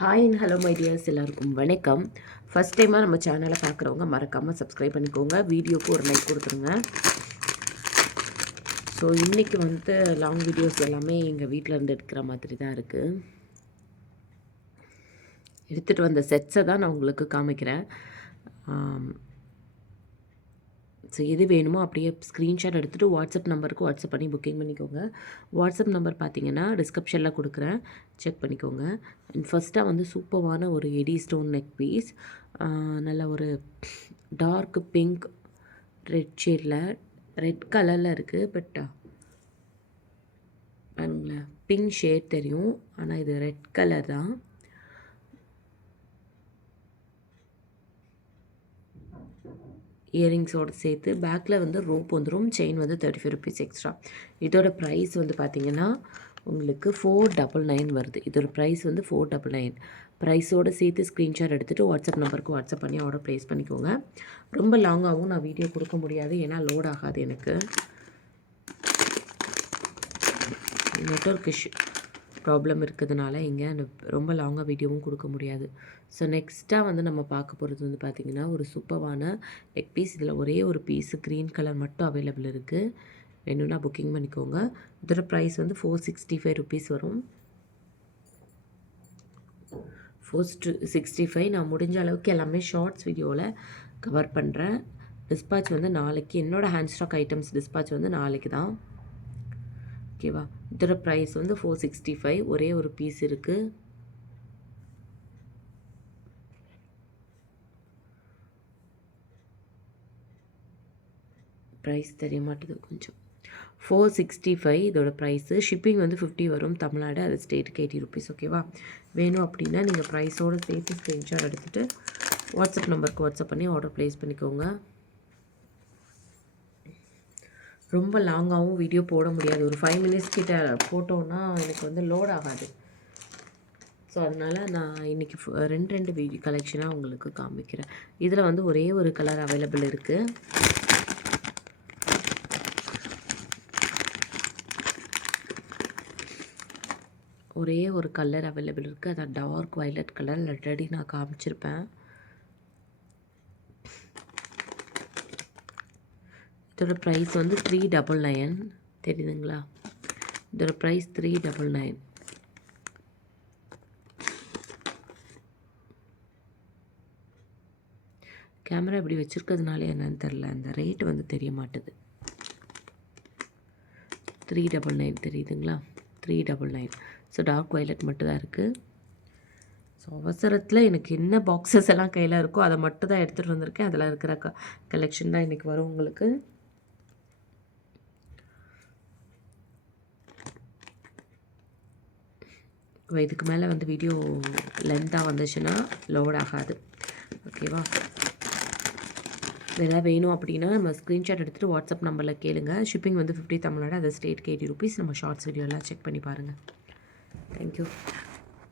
Hi and hello my tears, எல்லாருக்கும் வணக்கம். First டைமாக நம்ம சேனலை பார்க்குறவங்க மறக்காமல் சப்ஸ்கிரைப் பண்ணிக்கோங்க. வீடியோக்கு ஒரு லைக் கொடுத்துருங்க. ஸோ இன்றைக்கி வந்து லாங் வீடியோஸ் எல்லாமே எங்கள் வீட்டில் இருந்து எடுக்கிற மாதிரி தான் இருக்குது. எடுத்துகிட்டு வந்த செட்ஸை தான் நான் உங்களுக்கு காமிக்கிறேன். ஸோ எது வேணுமோ அப்படியே ஸ்க்ரீன்ஷாட் எடுத்துகிட்டு வாட்ஸ்அப் நம்பருக்கு வாட்ஸ்அப் பண்ணி புக்கிங் பண்ணிக்கோங்க. வாட்ஸ்அப் நம்பர் பார்த்தீங்கன்னா டிஸ்கிரிப்ஷனில் கொடுக்குறேன், செக் பண்ணிக்கோங்க. அண்ட் ஃபஸ்ட்டாக வந்து சூப்பரான ஒரு எடி ஸ்டோன் நெக் பீஸ், நல்ல ஒரு டார்க் பிங்க் ரெட் ஷேடில், ரெட் கலரில் இருக்குது. பட் பாருங்களேன், பிங்க் ஷேட் தெரியும், ஆனால் இது ரெட் கலர் தான். இயரிங்ஸோடு சேர்த்து பேக்கில் வந்து ரோப் வந்துடும். செயின் வந்து 35 ருபீஸ் எக்ஸ்ட்ரா. இதோட ப்ரைஸ் வந்து பார்த்திங்கன்னா உங்களுக்கு 499 வருது. இதோட ப்ரைஸ் வந்து 499. ப்ரைஸோடு சேர்த்து ஸ்க்ரீன்ஷாட் எடுத்துகிட்டு வாட்ஸ்அப் நம்பருக்கு வாட்ஸ்அப் பண்ணி ஆர்டர் ப்ளேஸ் பண்ணிக்கோங்க. ரொம்ப லாங்காகவும் நான் வீடியோ கொடுக்க முடியாது, ஏன்னா லோட் ஆகாது எனக்கு. நெட்வொர்க் இஷ்யூ ப்ராப்ளம் இருக்கிறதுனால இங்கே ரொம்ப லாங்காக வீடியோவும் கொடுக்க முடியாது. ஸோ நெக்ஸ்ட்டாக வந்து நம்ம பார்க்க போகிறது வந்து பார்த்திங்கன்னா ஒரு சூப்பரான நெக் பீஸ். இதில் ஒரே ஒரு பீஸு க்ரீன் கலர் மட்டும் அவைலபிள் இருக்குது. வேணும்னா புக்கிங் பண்ணிக்கோங்க. இதோட ப்ரைஸ் வந்து 465 ருபீஸ் வரும். 465. நான் முடிஞ்ச அளவுக்கு எல்லாமே ஷார்ட்ஸ் வீடியோவில் கவர் பண்ணுறேன். டிஸ்பாச் வந்து நாளைக்கு, என்னோடய ஹேண்ட் ஸ்டாக் ஐட்டம்ஸ் டிஸ்பாச் வந்து நாளைக்கு தான். ஓகேவா? இதோட ப்ரைஸ் வந்து 465. ஒரே ஒரு பீஸ் இருக்குது. ப்ரைஸ் தெரிய மாட்டேது கொஞ்சம். 465 இதோட ப்ரைஸு. ஷிப்பிங் வந்து 50 வரும் தமிழ்நாடு, அது ஸ்டேட்டுக்கு 80 ருபீஸ். ஓகேவா? வேணும் அப்படின்னா நீங்கள் ப்ரைஸோடு சேர்த்து ஸ்க்ரீன்ஷாட் எடுத்துகிட்டு வாட்ஸ்அப் நம்பருக்கு வாட்ஸ்அப் பண்ணி ஆர்டர் ப்ளேஸ் பண்ணிக்கோங்க. ரொம்ப லாங்காகவும் வீடியோ போட முடியாது. ஒரு 5 மினிட்ஸ் கிட்ட போட்டோன்னா எனக்கு வந்து லோட் ஆகாது. ஸோ அதனால் நான் இன்றைக்கி ரெண்டு வீடியோ கலெக்ஷனாக உங்களுக்கு காமிக்கிறேன். இதில் வந்து ஒரே ஒரு கலர் அவைலபிள் இருக்குது. ஒரே ஒரு கலர் அவைலபிள் இருக்குது. அதான் டார்க் வயலட் கலர். ஆல்ரெடி நான் காமிச்சிருப்பேன். இதோட ப்ரைஸ் வந்து 399. தெரியுதுங்களா? இதோட ப்ரைஸ் 399. கேமரா இப்படி வச்சுருக்கிறதுனால என்னன்னு தெரில, அந்த ரேட்டு வந்து தெரிய மாட்டுது. 399 தெரியுதுங்களா? 399. ஸோ டார்க் வயலட் மட்டும் தான் இருக்குது. ஸோ அவசரத்தில் எனக்கு என்ன பாக்ஸஸ் எல்லாம் கையில் இருக்கோ அதை மட்டும் தான் எடுத்துகிட்டு வந்திருக்கேன். அதில் இருக்கிற கலெக்ஷன் தான் இன்றைக்கி வரும் உங்களுக்கு. இதுக்கு மேலே வந்து வீடியோ லென்த்தாக வந்துச்சுன்னா லோட் ஆகாது. ஓகேவா? இதெல்லாம் வேணும் அப்படின்னா நம்ம ஸ்க்ரீன்ஷாட் எடுத்துகிட்டு வாட்ஸ்அப் நம்பரில் கேளுங்க. ஷிப்பிங் வந்து 50 தமிழ்நாடு, அது ஸ்டேட்க்கு 80 ருபீஸ். நம்ம ஷார்ட்ஸ் வீடியோலாம் செக் பண்ணி பாருங்கள். தேங்க்யூ.